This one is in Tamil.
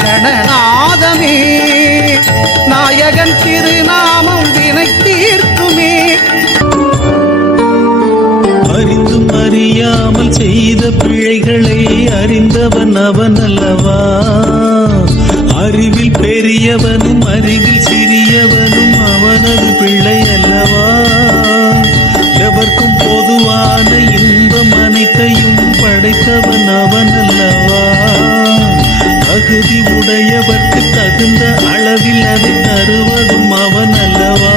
கணநாதமே நாயகன் திருநாமம் வினை தீர்க்குமே. அறிந்தும் அறியாமல் செய்த பிழைகளை அறிந்தவன் அவன் அல்லவா. அறிவில் பெரியவனும் அறிவில் சிறியவனும் அவனது பிள்ளை அல்லவா. எவர்க்கும் பொதுவான இன்பம் அனைத்தையும் படைத்தவன் அவன் அல்லவா. தகுதி உடையவர்க்கு தகுந்த அளவில் அதை தருவதும் அவன் அல்லவா.